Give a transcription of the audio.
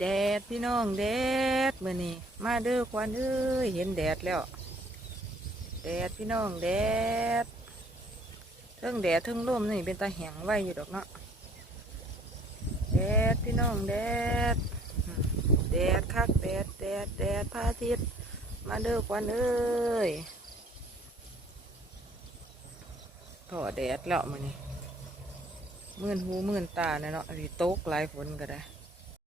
แดดพี่น้องแดดมื้อนี้มาเด้อควันเอ้ยเห็นแดดแล้วแดดพี่น้องแดดเทิงแดดเทิงลมนี่เป็นตาแห้งไว้อยู่ดอกเนาะแดดพี่น้องแดดแดดคักแดดแดดแดดพระอาทิตย์มาเด้อควันเอ้ยพอแดดแล้วมื้อนี้มื่นหูมื่นตาเนาะอันนี้ตกหลายฝนก็ได้